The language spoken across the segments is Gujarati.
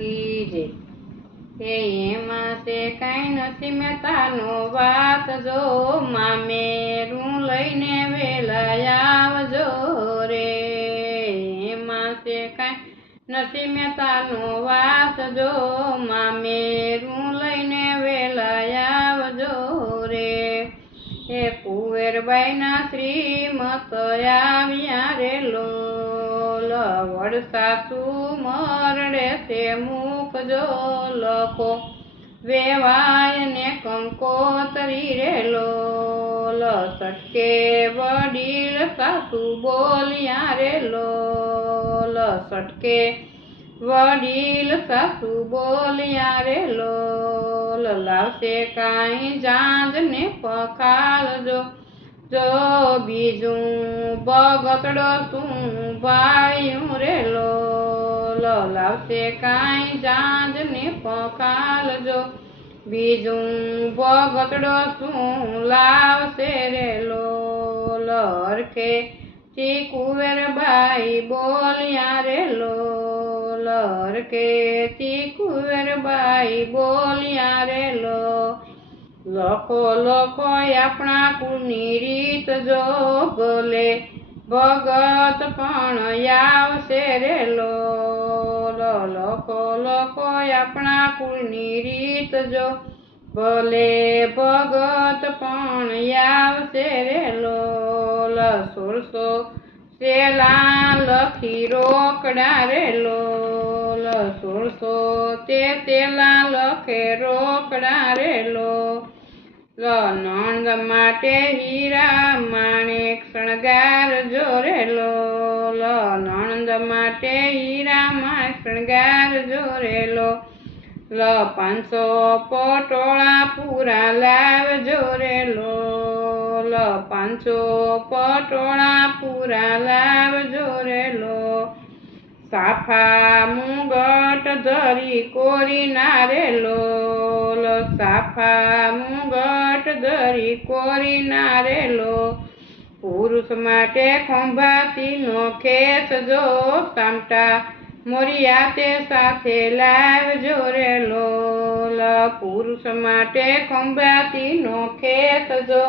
કી જય। હે એમાં તે કાંઈ નથી મહેતાનો વાત જો, મામેરું લઈને વેલા આવજો રે। એમાં તે કાંઈ નથી મહેતાનો વાત જો, મામેરું લઈને વેલા આવજો રે। હે કુંવરબાઈના શ્રીમત આવ્યા રે લોલ, વડસાસુ મરડે છે મૂકજો લખો, વેવાય ને કંકોતરી રે લોલ। સટકે વડીલ સાસુ બોલ્યા રે લોલ, સટકે વડીલ સાસુ બોલ્યા રે લોલ। લાવશે કાંઈ જાંજ ને પખાલજો, જો બીજું બગતડો શું ભાળ્યું રે લોલ। લાવશે કાંઈ જાંજ ને પખાલજો, બીજું બગતડો શું લાવશે રે લોલ। હરખેથી કુંવરબાઈ બોલ્યા રે લોલ, હરખેથી કુંવરબાઈ બોલ્યા રે લોલ। લખો લખો આપણા કુળની રીત જો, ભલે ભગત પણ આવશે રે લોલ। લખો લખો આપણા કુળની રીત જો, ભલે ભગત પણ આવશે રે લોલ। 1600 સેલા લખી રોકડા રે લોલ, 1600 સેલા લખે રોકડા રે લોલ। નણંદ માટે હીરા માણેક શણગારજો રે લોલ, નણંદ માટે હીરા માણેક શણગારજો રે લોલ। 500 પટોળા પૂરા લાવજો રે લોલ, 500 પટોળા પૂરા લાવજો રે લોલ। સાફા મુગટ ધરી કોરીના રે લોલ, સાફા મુગટ ધરી કોરીના રે લોલ। પુરુષ માટે ખંભાતીનો ખેસ જો, સામટા મોરિયા તે સાથે લાવજો રે લોલ। પુરુષ માટે ખંભાતીનો ખેસ જો,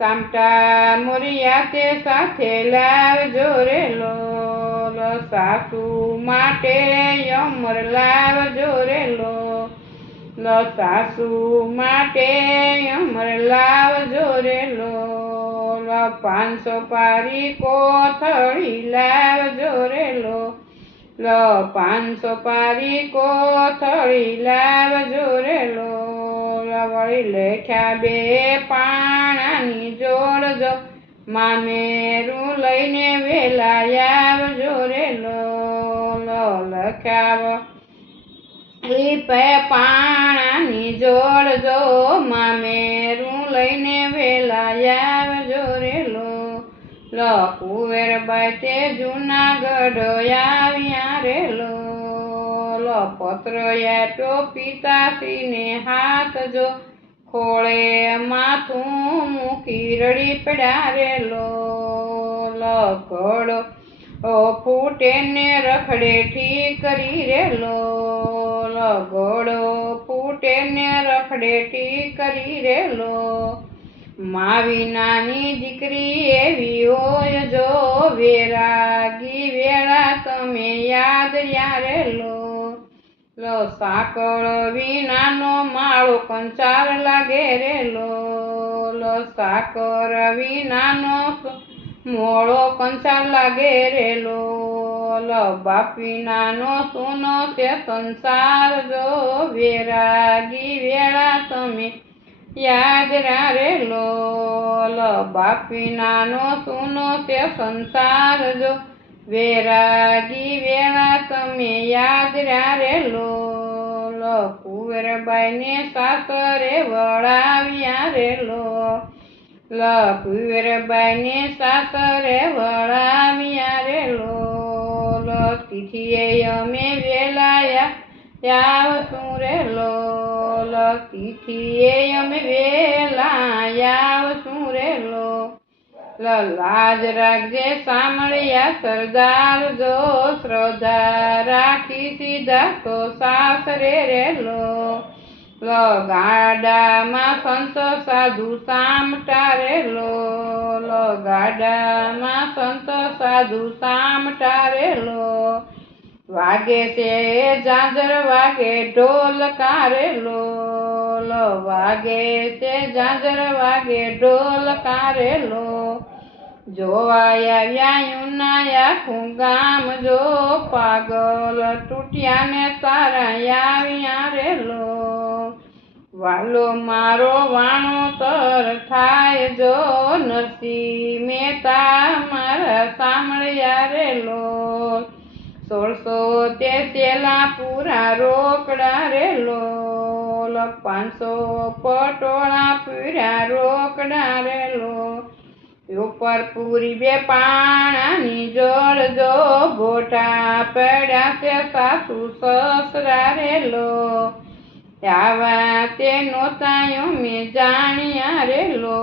સામટા મોરિયા તે સાથે લાવજો રે લોલ। સાસુ માટે અમર લાવજો રે લોલ, સાસુ માટે અમર લાવજો રે લોલ। 500 પારી કોથળી લાવજો રે લોલ, 500 પારી કોથળી લાવજો રે લોલ। વળી લખ્યા 2 પાણાની જોડજો, મામેરું લઈને વેલા આવજો રે લોલ। લખ્યા 2 પાણાની જોડજો, મામેરું લઈને વેલા આવજો રે લોલ। કુંવરબાઈ તે જૂનાગઢ આવ્યા રે લોલ, પત્ર આપ્યો પિતાશ્રીને હાથ જો, ખોળે માથું મૂકી રડી પડ્યા રે લોલ। ઘડો ફૂટે ને રખડે ઠીકરી રે લોલ, ઘડો ફૂટે ને રખડે ઠીકરી રે લોલ। માવી નાની દીકરી એવી હોય જો, વેરાગી વેળા તમે યાદ રહ્યા રે લોલ। સાકળ વિનાનો માળો કંચાર લાગે રે લોલ, સાકર વિનાનો મોળો કંચાર લાગે રે લોલ। બાપ વિનાનો સોનો છે સંસાર જો, વેરાગી વેળા તમે યાદ રહ્યા રે લોલ। બાપ વિનાનો સોનો છે સંસાર જો, વેરાગી વેળા તમે યાદ રહ્યા રે લોલ। કુંવરબાઈને સાસરે વળાવ્યા રે લોલ, કુંવરબાઈને સાસરે વળાવ્યા રે લોલ। તિથિએ અમે વેલા આવશું રે લોલ, તિથિએ અમે વેલા આવશું રે લોલ। લાજ રાખજે સાંભળ્યા સરદાર, જો શ્રદ્ધા રાખી સીધા તો સાસરે રેલો. ગાડામાં સંત સાધુ સામટા રેલો. ગાડામાં સંત સાધુ સામટા રેલો. વાગે છે ઝાંઝર વાગે ઢોલ કારેલો. વાગે છે ઝાંઝર વાગે ઢોલ કારેલો. જોવાયા વ્યાયુના આખું ગામ જો પાગલ, તૂટ્યા ને તારા આવ્યા રેલો. વાલો મારો વાણો તર થાય જો નરસિંહ મહેતા મારા સાંભળ્યા રેલો. 1683 પૂરા રોકડા રેલો. 500 પટોળા પૂરા રોકડા રેલો. ઉપર પૂરી 2 પાણાની જોડ જો ગોટા પડ્યા છે સાસુ સસરા રેલો. આવા તે નોતાયો મેં જાણ્યા રેલો.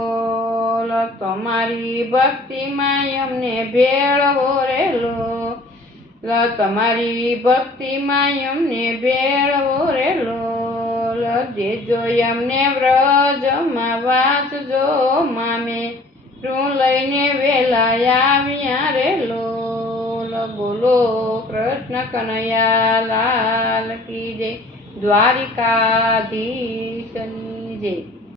તમારી ભક્તિમાં અમને ભેળવો રેલો. તમારી ભક્તિમાં અમને ભેળવો રેલો. દેજો અમને વ્રજમાં વાંચજો મામે, તું લઈને વેલા આવ્યા રેલો. બોલો કૃષ્ણ કનૈયા લાલ કી જય, દ્વારિકાધીશની જય.